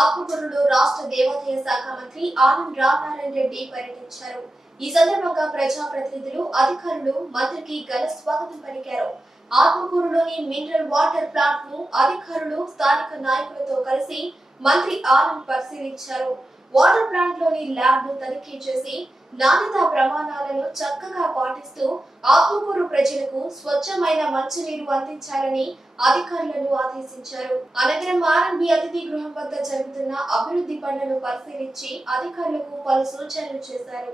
ఆత్మకూరులో రాష్ట్ర దేవాదాయ శాఖ మంత్రి ఆనం రామనారాయణ రెడ్డి పర్యటించారు. ఈ సందర్భంగా ప్రజాప్రతినిధులు, అధికారులు మంత్రికి ఘన స్వాగతం పలికారు. ఆత్మకూరులోని మినరల్ వాటర్ ప్లాంట్ ను అధికారులు, స్థానిక నాయకులతో కలిసి మంత్రి ఆనం పరిశీలించారు. వాటర్ ప్లాంట్ లోని ల్యాబ్ ను తనిఖీ చేసి నాణ్యతా ప్రమాణాలను చక్కగా పాటిస్తూ ఆత్మకూరు ప్రజలకు స్వచ్ఛమైన మంచినీరు అందించాలని అధికారులను ఆదేశించారు. అనంతరం ఆర్ఎంబి అతిథి గృహం వద్ద జరుగుతున్న అభివృద్ధి పనులను పరిశీలించి అధికారులకు పలు సూచనలు చేశారు.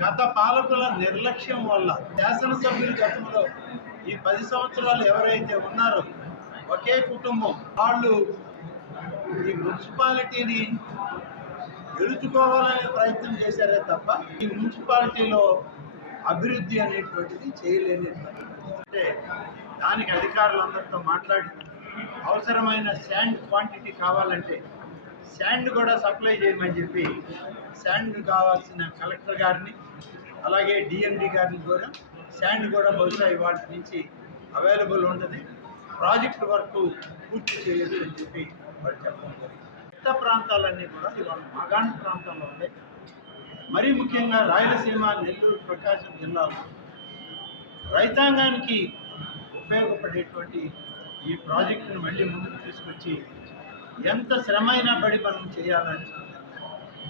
గత పాలకుల నిర్లక్ష్యం వల్ల శాసనసభ్యులు గతంలో ఈ 10 సంవత్సరాలు ఎవరైతే ఉన్నారో ఒకే కుటుంబం వాళ్ళు ఈ మున్సిపాలిటీని గెలుచుకోవాలనే ప్రయత్నం చేశారే తప్ప ఈ మున్సిపాలిటీలో అభివృద్ధి అనేటువంటిది చేయలేని అంటే దానికి అధికారులందరితో మాట్లాడి అవసరమైన శాండ్ క్వాంటిటీ కావాలంటే శాండ్ కూడా సప్లై చేయమని చెప్పి శాండ్ కావాల్సిన కలెక్టర్ గారిని అలాగే డిఎండి గారిని కూడా శాండ్ కూడా బహుశా ఇవాళ నుంచి అవైలబుల్ ఉంటుంది. ప్రాజెక్ట్ వర్క్ పూర్తి చేయొచ్చు అని చెప్పి వాళ్ళు చెప్పడం జరిగింది. పెద్ద ప్రాంతాలన్నీ కూడా ఇవాళ మాగాణి ప్రాంతంలో ఉన్నాయి. మరీ ముఖ్యంగా రాయలసీమ, నెల్లూరు, ప్రకాశం జిల్లాలో రైతాంగానికి ఉపయోగపడేటువంటి ఈ ప్రాజెక్టును మళ్ళీ ముందుకు తీసుకొచ్చి ఎంత శ్రమైనా పడి మనం చేయాలని